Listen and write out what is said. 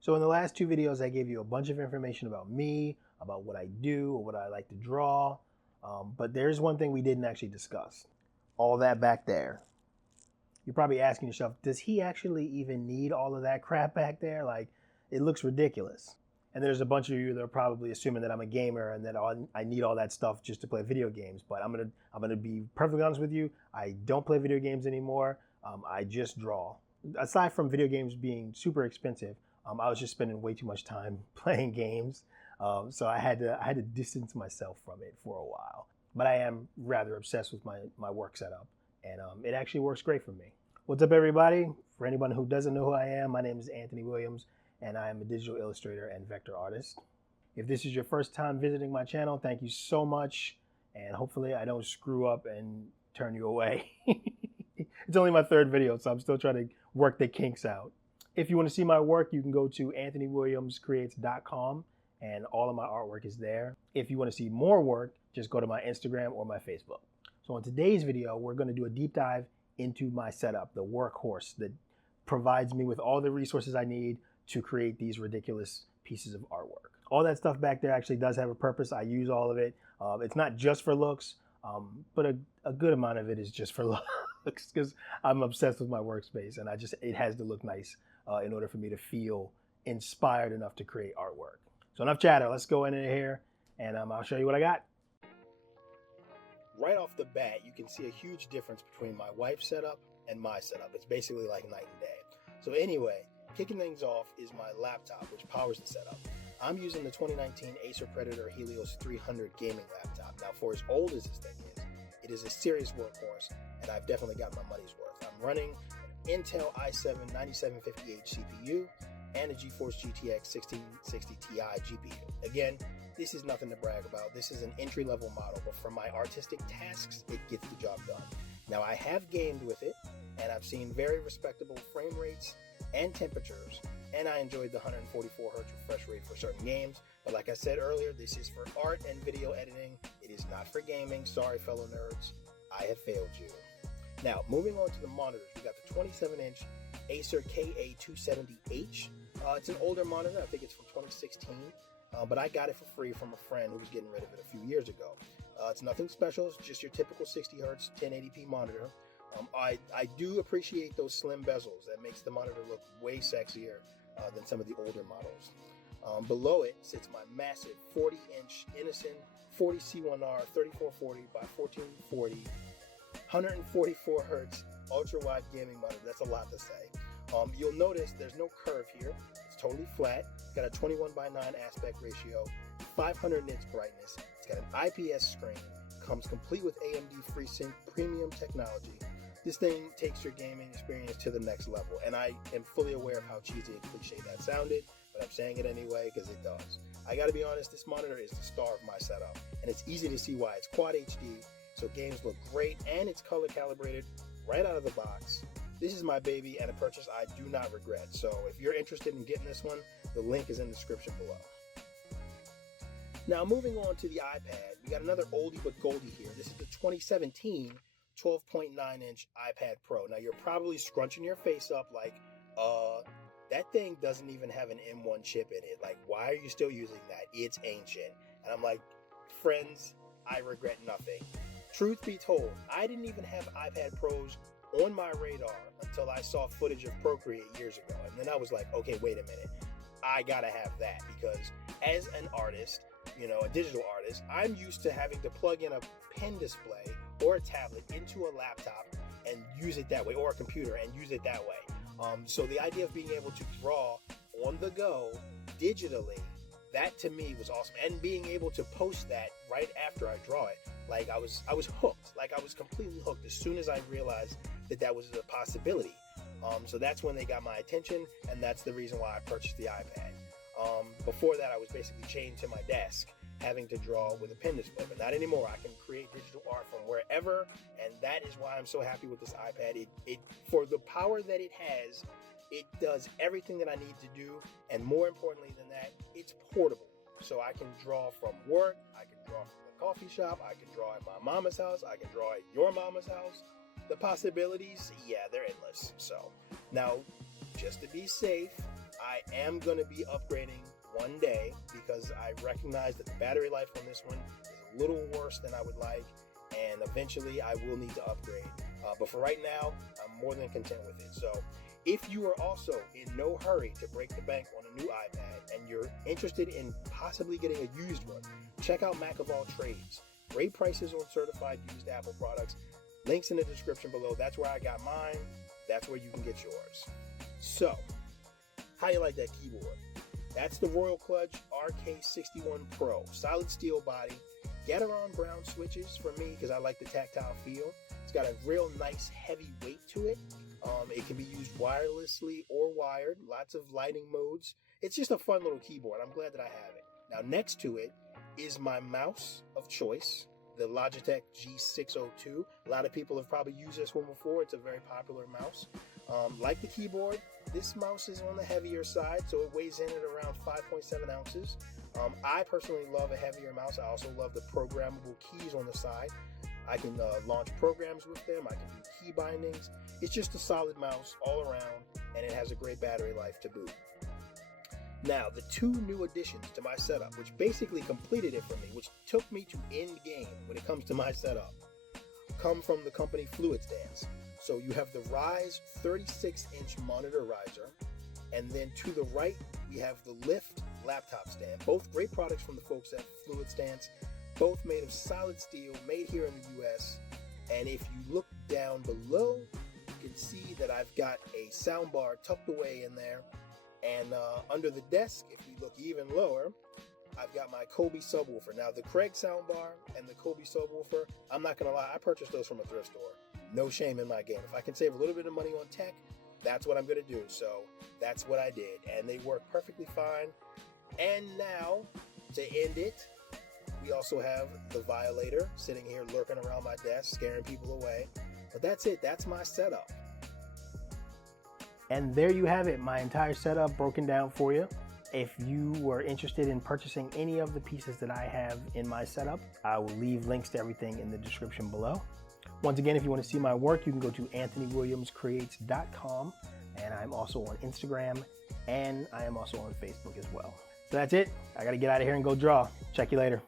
So in the last two videos, I gave you a bunch of information about me, about what I do, or what I like to draw. But there's one thing we didn't actually discuss. All that back there. You're probably asking yourself, does he actually even need all of that crap back there? Like, it looks ridiculous. And there's a bunch of you that are probably assuming that I'm a gamer and that I need all that stuff just to play video games. But I'm gonna be perfectly honest with you. I don't play video games anymore. I just draw. Aside from video games being super expensive, I was just spending way too much time playing games. So I had to distance myself from it for a while. But I am rather obsessed with my work setup, and it actually works great for me. What's up, everybody? For anyone who doesn't know who I am, my name is Anthony Williams, and I am a digital illustrator and vector artist. If this is your first time visiting my channel, thank you so much, and hopefully I don't screw up and turn you away. It's only my third video, so I'm still trying to work the kinks out. If you want to see my work, you can go to anthonywilliamscreates.com, and all of my artwork is there. If you want to see more work, just go to my Instagram or my Facebook. So in today's video, we're going to do a deep dive into my setup, the workhorse that provides me with all the resources I need to create these ridiculous pieces of artwork. All that stuff back there actually does have a purpose. I use all of it. It's not just for looks, but a good amount of it is just for looks because I'm obsessed with my workspace, and it has to look nice in order for me to feel inspired enough to create artwork. So enough chatter, let's go in here and I'll show you what I got. Right off the bat, you can see a huge difference between my wife's setup and my setup. It's basically like night and day. So anyway, kicking things off is my laptop, which powers the setup. I'm using the 2019 Acer Predator Helios 300 gaming laptop. Now, for as old as this thing is, it is a serious workhorse, and I've definitely got my money's worth. I'm running an Intel i7 9750H CPU and a GeForce GTX 1660 Ti GPU. Again, this is nothing to brag about. This is an entry-level model, but for my artistic tasks, it gets the job done. Now, I have gamed with it, and I've seen very respectable frame rates and temperatures, and I enjoyed the 144 Hz refresh rate for certain games. But like I said earlier, this is for art and video editing. It is not for gaming. Sorry, fellow nerds. I have failed you. Now, moving on to the monitors, we got the 27-inch Acer KA270H. It's an older monitor. I think it's from 2016. But I got it for free from a friend who was getting rid of it a few years ago. It's nothing special. It's just your typical 60 Hz 1080p monitor. I do appreciate those slim bezels. That makes the monitor look way sexier than some of the older models. Below it sits my massive 40-inch Innocent 40C1R 3440 by 1440 144 Hz ultra-wide gaming monitor. That's a lot to say. You'll notice there's no curve here. It's totally flat. It's got a 21:9 aspect ratio, 500 nits brightness. It's got an IPS screen. Comes complete with AMD FreeSync premium technology. This thing takes your gaming experience to the next level, and I am fully aware of how cheesy and cliche that sounded, but I'm saying it anyway because it does. I gotta be honest, this monitor is the star of my setup, and it's easy to see why. It's Quad HD, so games look great, and it's color calibrated right out of the box. This is my baby, and a purchase I do not regret. So if you're interested in getting this one, the link is in the description below. Now, moving on to the iPad, we got another oldie but goldie here. This is the 2017 12.9-inch iPad Pro. Now, you're probably scrunching your face up like, that thing doesn't even have an M1 chip in it. Like, why are you still using that? It's ancient. And I'm like, friends, I regret nothing. Truth be told, I didn't even have iPad Pros on my radar until I saw footage of Procreate years ago. And then I was like, okay, wait a minute. I gotta have that, because as an artist, a digital artist, I'm used to having to plug in a pen display or a tablet into a laptop and use it that way, or a computer and use it that way. So the idea of being able to draw on the go digitally, that to me was awesome. And being able to post that right after I draw it, like I was hooked. Like I was completely hooked as soon as I realized that was a possibility. So that's when they got my attention, and that's the reason why I purchased the iPad. Before that, I was basically chained to my desk, having to draw with a pen display, but not anymore. I can create digital art from wherever, and that is why I'm so happy with this iPad. It for the power that it has, it does everything that I need to do, and more importantly than that, it's portable. So I can draw from work, I can draw from the coffee shop, I can draw at my mama's house, I can draw at your mama's house. The possibilities, yeah, they're endless. So now, just to be safe, I am going to be upgrading one day because I recognize that the battery life on this one is a little worse than I would like, and eventually I will need to upgrade. But for right now, I'm more than content with it. So if you are also in no hurry to break the bank on a new iPad and you're interested in possibly getting a used one, check out Mac of All Trades. Great prices on certified used Apple products. Links in the description below. That's where I got mine. That's where you can get yours. So, how you like that keyboard? That's the Royal Kludge RK61 Pro. Solid steel body. Gateron brown switches for me because I like the tactile feel. It's got a real nice heavy weight to it. It can be used wirelessly or wired. Lots of lighting modes. It's just a fun little keyboard. I'm glad that I have it. Now next to it is my mouse of choice, the Logitech G602. A lot of people have probably used this one before. It's a very popular mouse. Like the keyboard, this mouse is on the heavier side, so it weighs in at around 5.7 ounces. I personally love a heavier mouse. I also love the programmable keys on the side. I can launch programs with them. I can do key bindings. It's just a solid mouse all around, and it has a great battery life to boot. Now, the two new additions to my setup, which basically completed it for me, which took me to end game when it comes to my setup, come from the company FluidStance. So you have the Rise 36-inch monitor riser, and then to the right, we have the Lift laptop stand. Both great products from the folks at FluidStance, both made of solid steel, made here in the US. And if you look down below, you can see that I've got a soundbar tucked away in there. And under the desk, if we look even lower, I've got my Kobe subwoofer. Now, the Craig soundbar and the Kobe subwoofer, I'm not going to lie, I purchased those from a thrift store. No shame in my game. If I can save a little bit of money on tech, that's what I'm going to do. So that's what I did. And they work perfectly fine. And now, to end it, we also have the Violator sitting here lurking around my desk, scaring people away. But that's it. That's my setup. And there you have it, my entire setup broken down for you. If you were interested in purchasing any of the pieces that I have in my setup, I will leave links to everything in the description below. Once again, if you want to see my work, you can go to anthonywilliamscreates.com, and I'm also on Instagram, and I am also on Facebook as well. So that's it. I got to get out of here and go draw. Check you later.